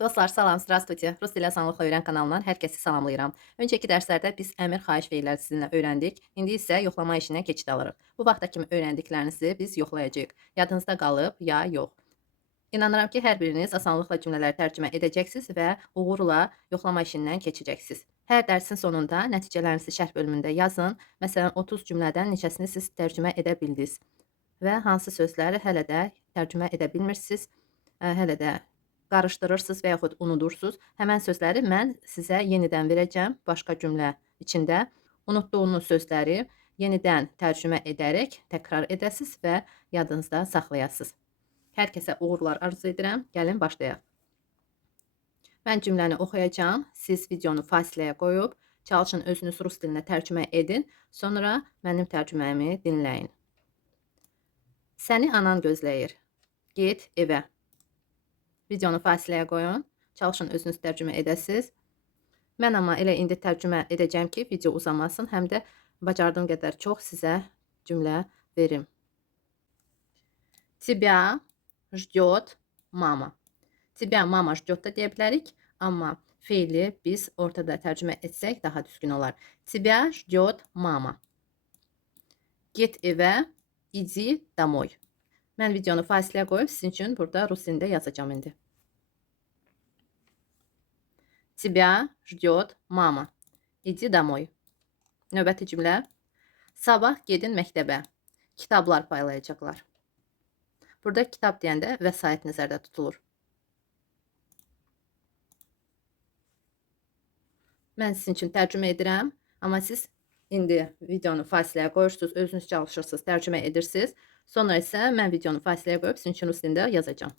Dostlar, salam, здравствуйте. Rus dili asanlıqla öyrən kanalından hər kəsi salamlayıram. Öncəki dərslərdə biz əmr, xahiş feilləri sizinlə öyrəndik. İndi isə yoxlama işinə keçid alırıq. Bu vaxta kimi öyrəndiklərinizi biz yoxlayacağıq. Yadınızda qalıb ya yox. İnanıram ki, hər biriniz asanlıqla cümlələri tərcümə edəcəksiniz və uğurla yoxlama işindən keçəcəksiniz. Hər dərsin sonunda nəticələrinizi şərh bölümündə yazın. Məsələn, 30 cümlədən neçəsini siz tərcümə edə bildiniz və hansı sözləri hələ də tərcümə edə bilmirsiniz, hələ də qarışdırırsınız və yaxud unudursunuz. Həmən sözləri mən sizə yenidən verəcəm başqa cümlə içində. Unutduğunuz sözləri yenidən tərcümə edərək təkrar edəsiniz və yadınızda saxlayasınız. Hər kəsə uğurlar arzu edirəm. Gəlin başlayaq. Mən cümləni oxuyacağam. Siz videonu fasiləyə qoyub, çalışın özünüz rus dilinə tərcümə edin. Sonra mənim tərcüməmi dinləyin. Səni anan gözləyir. Get evə. Videonu fasiləyə qoyun. Çalışın özünüz tərcümə edəsiniz. Mən amma elə indi tərcümə edəcəm ki, video uzamasın, həm də bacardığım qədər çox sizə cümlə verim. Тебя ждет mama. Тебя mama ждет da deyə bilərik, amma feili biz ortada tərcümə etsək daha düzgün olar. Тебя ждет mama. Get evə, иди домой. Mən videonu fasiləyə qoyub sizin üçün burada rus dilində yazacağım indi. Тебя ждет mama. İdi домой. Növbəti cümlə. Sabah gedin məktəbə. Kitablar paylayacaqlar. Burada kitab deyəndə vəsait nəzərdə tutulur. Mən sizin üçün tərcümə edirəm, amma siz indi videonu fasiləyə qoyursunuz, özünüz çalışırsınız, tərcümə edirsiniz. Sonra isə mən videonu fasiləyə qoyub sizin üçün rus dilində yazacağım.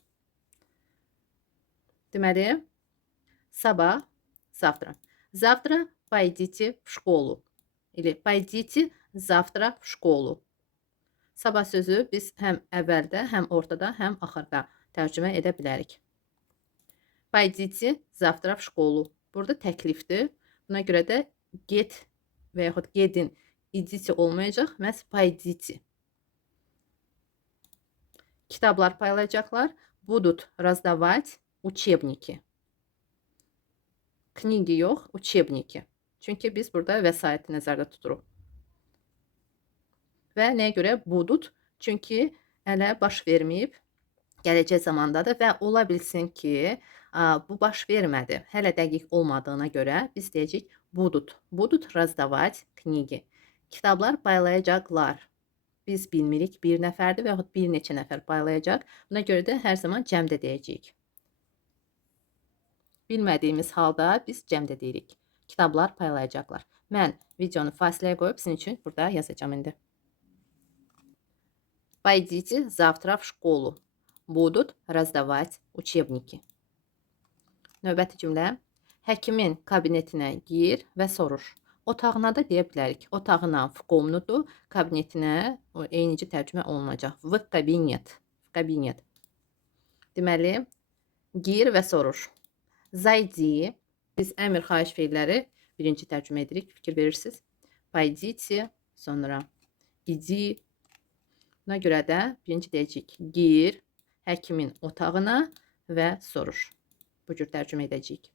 Deməli, sabah, завтра. Завтра пойдите в школу. Или пойдите завтра в школу. Sabah sözü biz həm əvvəldə, həm ortada, həm axırda tərcümə edə bilərik. Пойдите завтра в школу. Burada təklifdir. Buna görə də get və yaxud gedin, idite olmayacaq, məhz пойдите. Kitablar paylayacaqlar. Будут раздавать учебники. Kniги yox, учебники. Çünki biz burada vəsaiti nəzərdə tuturuq. Və nəyə görə budut? Çünki hələ baş verməyib, gələcək zamandadır və ola bilsin ki, bu baş vermədi. Hələ dəqiq olmadığına görə biz deyəcəyik budut. Budut раздавать kniги. Kitablar paylayacaqlar. Biz bilmirik, bir nəfərdir və yaxud bir neçə nəfər paylayacaq. Buna görə də hər zaman cəmdə deyəcəyik. Bilmədiyimiz halda biz cəmdə deyirik. Kitablar paylayacaqlar. Mən videonu fasiləyə qoyub sizin üçün burada yazacağım indi. Пойдите завтра в школу. Будут раздавать учебники. Növbəti cümlə. Həkimin kabinetinə gir və soruş. Otağına da deyə bilərik. Otağına в комнату, kabinetinə eynici tərcümə olunacaq. В кабинет. В кабинет. Deməli, gir və soruş. Zaydi. Biz əmr, xahiş feilləri birinci tərcümə edirik. Fikir verirsiniz. Пойдите, sonra иди. Buna görə də birinci deyəcəyik. Gir həkimin otağına və soruş. Bu cür tərcümə edəcəyik.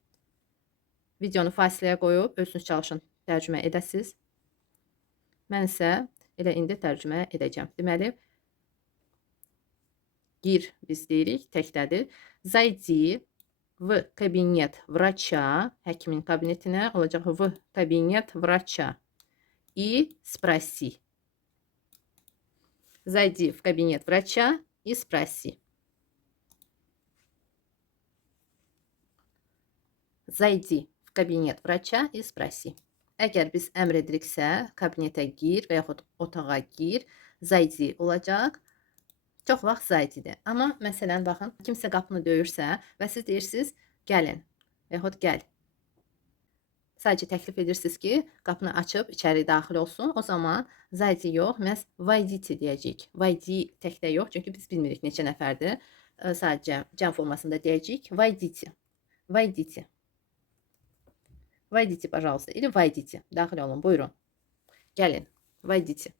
Videonu fasiləyə qoyub özünüz çalışın, tərcümə edəsiniz. Mən isə elə indi tərcümə edəcəm. Deməli, gir biz deyirik, təkdədir. Zaydi v kabinet vracha, həkimin kabinetinə olacaq v kabinet vracha. И спроси. Зайди в кабинет врача и спроси. Zaydi в кабинет врача и спроси. Əgər biz əmr ediriksə, kabinetə gir və yaxud otağa gir, zaydi olacaq. Çox vaxt zaydidir. Amma məsələn, baxın, kimsə qapını döyürsə və siz deyirsiniz, gəlin və yaxud gəl. Sadəcə təklif edirsiniz ki, qapını açıb içəri daxil olsun. O zaman zaydi yox, məhz vayditi deyəcəyik. Vaydi təkdə yox, çünki biz bilmirik neçə nəfərdir. Sadəcə cəm formasında deyəcəyik. Vayditi. Vayditi. Vayditi, пожалуйста. Или vayditi. Daxil olun, buyurun. Gəlin. Vayditi.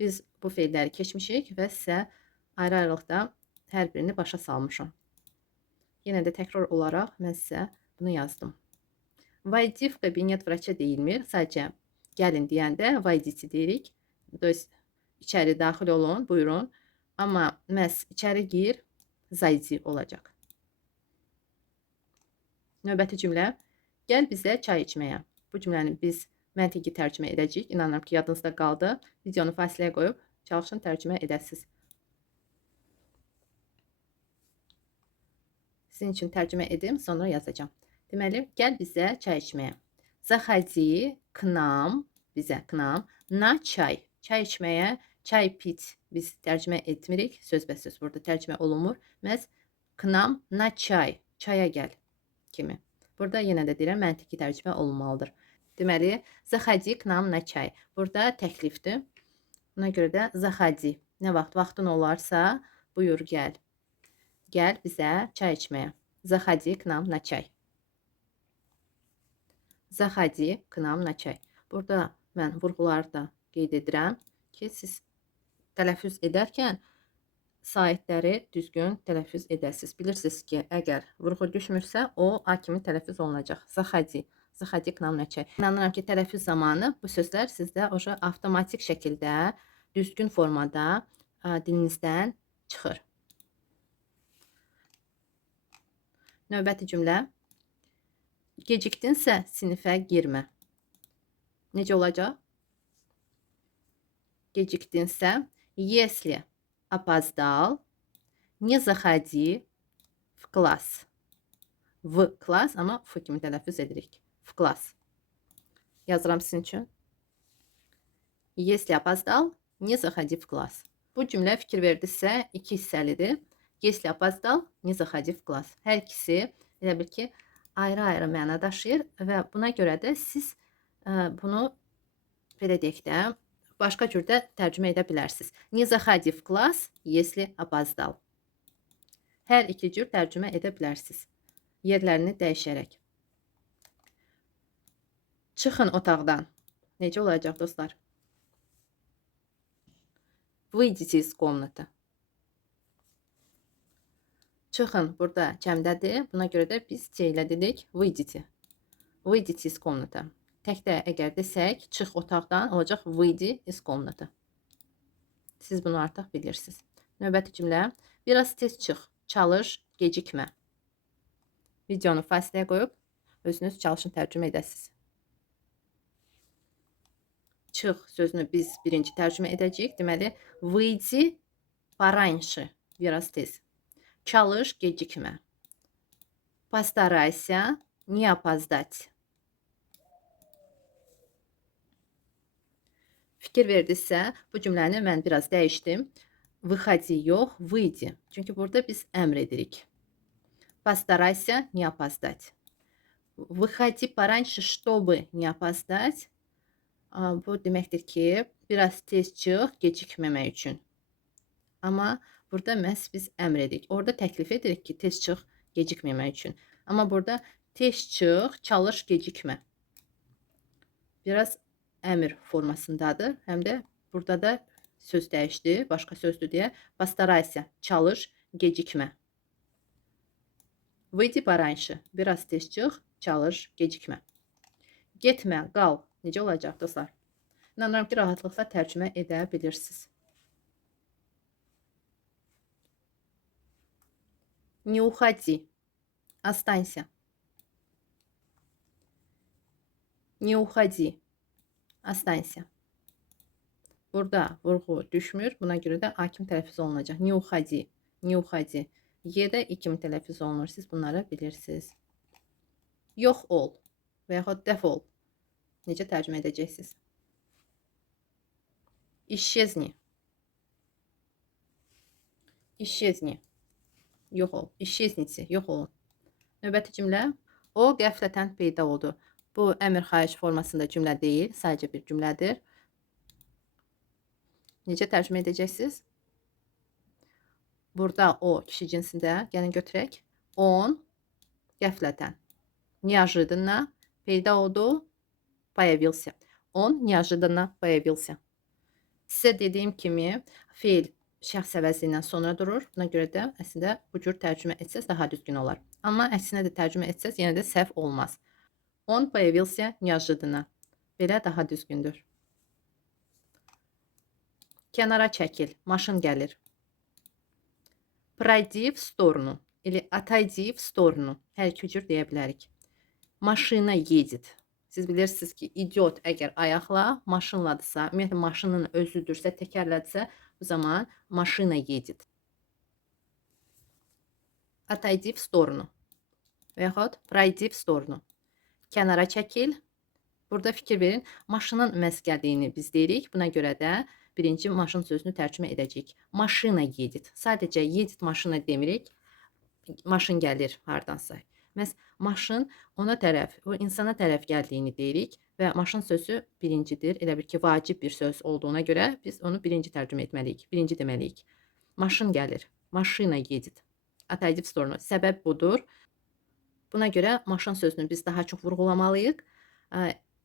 Biz bu feilləri keçmişik və sizə ayrı-ayrılıqda hər birini başa salmışam. Yenə də təkrar olaraq mən sizə bunu yazdım. Vойди в кабинет врача deyilmir. Sadəcə gəlin deyəndə войдите deyirik. То есть içəri daxil olun, buyurun. Amma məhz içəri gir, zaydi olacaq. Növbəti cümlə. Gəl bizə çay içməyə. Bu cümləni biz məntiqi tərcümə edəcəyik. İnanıram ki, yadınızda qaldı. Videonu fasiləyə qoyub çalışın tərcümə edəsiniz. Sizin üçün tərcümə edim, sonra yazacağım. Deməli, gəl bizə çay içməyə. Заходи к нам, bizə, к нам, на çay. Çay içməyə, çay pit biz tərcümə etmirik. Sözbəsöz burada tərcümə olunmur. Məhz к нам на çay, çaya gəl kimi. Burada yenə də deyirəm, məntiqi tərcümə olunmalıdır. Deməli, заходи к нам на çay. Burada təklifdir. Buna görə də заходи. Nə vaxtın olarsa, buyur gəl. Gəl bizə çay içməyə. Заходи к нам на çay. Заходи к нам на çay. Burada mən vurğuları da qeyd edirəm ki, siz tələffüz edərkən saitləri düzgün tələffüz edəsiniz. Bilirsiniz ki, əgər vurğu düşmürsə, o A kimi tələffüz olunacaq. Заходи. Заходи к нам на çay. İnanıram ki, tələffüz zamanı bu sözlər sizdə avtomatik şəkildə, düzgün formada dilinizdən çıxır. Növbəti cümlə. Gecikdinsə sinifə girmə. Necə olacaq? Gecikdinsə, если опоздал, не заходи в класс. В класс, amma F kimi tələffüz edirik. В класс. Yazıram sizin üçün. Если опоздал, не заходи в класс. Bu cümlə fikir verdinizsə, iki hissəlidir. Если опоздал, не заходи в класс. Hər ikisi elə bil ki, ayrı-ayrı məna daşıyır və buna görə də siz bunu belə deyək də, başqa cürdə tərcümə edə bilərsiniz. Не заходи в класс, если опоздал. Hər iki cür tərcümə edə bilərsiniz. Yerlərini dəyişərək. Çıxın otaqdan. Necə olacaq dostlar? Выйдите из комнаты. Çıxın burada cəmdədir. Buna görə də biz C ilə dedik. Выйдите. Выйдите из комнаты. Təkdə əgər desək, çıx otaqdan olacaq выйди из комнаты. Siz bunu artıq bilirsiniz. Növbəti cümlə. Biraz tez çıx. Çalış, gecikmə. Videonu fasiləyə qoyub özünüz çalışın tərcümə edəsiniz. Çıx sözünü biz birinci tərcümə edəcəyik. Deməli, выйди пораньше. Biraz tez. Çalış, gecikmə. Постарайся не опоздать. Fikir verdinizsə, bu cümləni mən biraz dəyişdim. Выходи yox, выйди. Çünki burada biz əmr edirik. Постарайся не опоздать. Выходи пораньше, чтобы не опоздать. Bu deməkdir ki, biraz tez çıx, gecikməmək üçün. Amma burada məhz biz əmr edirik. Orada təklif edirik ki, tez çıx, gecikməmək üçün. Amma burada tez çıx, çalış, gecikmə. Biraz əmr formasındadır. Həm də burada da söz dəyişdi, başqa sözdür deyə. Постарайся, çalış, gecikmə. Выйди пораньше. Biraz tez çıx, çalış, gecikmə. Getmə, qal. Necə olacaq dostlar? İnanıram ki, rahatlıqla tərcümə edə bilirsiniz. Не уходи. Останься. Не уходи. Останься. Burada vurğu düşmür. Buna görə də A kimi tələffüz olunacaq. Не уходи. Не уходи. Y-də I kimi tələffüz olunur. Siz bunları bilirsiniz. Yox ol və yaxud dəf ol. Necə tərcümə edəcəksiniz? Исчезни. Исчезни. Yox ol. Исчезните. Yox olun. Növbəti cümlə. O qəflətən peyda oldu. Bu əmr xahiş formasında cümlə deyil. Sadəcə bir cümlədir. Necə tərcümə edəcəksiniz? Burada o kişi cinsində. Gəlin götürək. Он qəflətən. Неожиданно peyda oldu. Появился. Он неожиданно появился. Sizə dediyim kimi feil şəxs əvəzi ilə sonra durur. Buna görə də əslində bu cür tərcümə etsəz daha düzgün olar. Amma əksinə də tərcümə etsəz, yenə də səhv olmaz. Он появился неожиданно. Belə daha düzgündür. Kənara çəkil, maşın gəlir. Пройди в сторону или отойди в сторону. Hər iki cür deyə bilərik. Maşına едет. Siz bilirsiniz ki, idiot əgər ayaqla, maşınladırsa, ümumiyyətlə maşının özüdürsə, təkərlədirsə, bu zaman maşına едет. Отойди в сторону. Və yaxud пройди в сторону. Kənara çəkil. Burada fikir verin. Maşının məhz gəldiyini biz deyirik. Buna görə də birinci maşın sözünü tərcümə edəcəyik. Maşına едет. Sadəcə едет maşına demirik. Maşın gəlir hardansa. Məhz maşın ona tərəf, o insana tərəf gəldiyini deyirik və maşın sözü birincidir. Elə bil ki, vacib bir söz olduğuna görə biz onu birinci tərcümə etməliyik. Birinci deməliyik. Maşın gəlir. Maşına едет. Отойди в сторону. Səbəb budur. Buna görə maşın sözünü biz daha çox vurğulamalıyıq.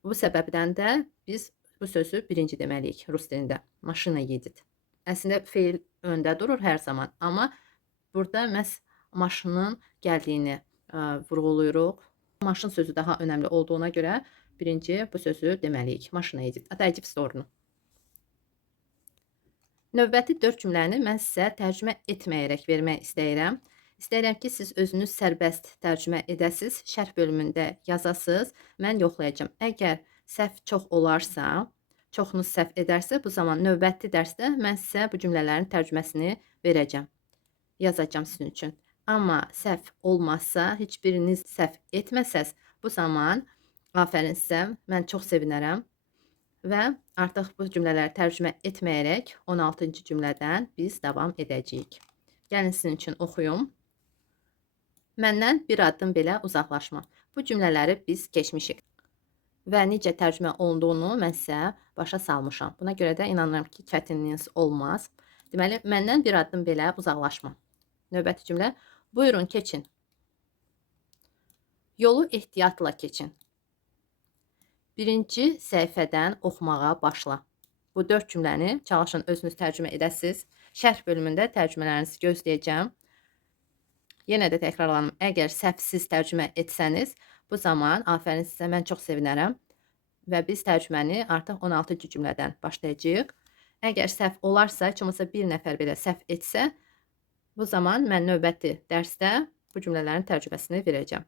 Bu səbəbdən də biz bu sözü birinci deməliyik rus dilində. Maşına едет. Əslində feil öndə durur hər zaman, amma burada məhz maşının gəldiyini vurğulayırıq. Maşın sözü daha önəmli olduğuna görə birinci bu sözü deməliyik. Maşına едет. Отойди в сторону. Növbəti 4 cümləni mən sizə tərcümə etməyərək vermək istəyirəm. İstəyirəm ki, siz özünüz sərbəst tərcümə edəsiz, şərh bölümündə yazasınız. Mən yoxlayacağam. Əgər səhv çox olarsa, çoxunuz səhv edərsə, bu zaman növbəti dərsdə mən sizə bu cümlələrin tərcüməsini verəcəm. Yazacağam sizin üçün. Amma səhv olmazsa, heç biriniz səhv etməsəz, bu zaman afərin sizə, mən çox sevinərəm. Və artıq bu cümlələri tərcümə etməyərək 16-cı cümlədən biz davam edəcəyik. Gəlin sizin üçün oxuyum. Məndən bir addım belə uzaqlaşma. Bu cümlələri biz keçmişik və necə tərcümə olunduğunu mən sizə başa salmışam. Buna görə də inanıram ki, çətinliyiniz olmaz. Deməli, məndən bir addım belə uzaqlaşma. Növbəti cümlə, buyurun keçin. Yolu ehtiyatla keçin. Birinci səhifədən oxumağa başla. Bu 4 cümləni çalışın özünüz tərcümə edəsiz. Şərh bölümündə tərcümələrinizi gözləyəcəm. Yenə də təkrarlanım, əgər səhvsiz tərcümə etsəniz, bu zaman afərin sizə, mən çox sevinərəm və biz tərcüməni artıq 16-cı cümlədən başlayacağıq. Əgər səhv olarsa, heç olmasa bir nəfər belə səhv etsə, bu zaman mən növbəti dərsdə bu cümlələrin tərcüməsini verəcəm.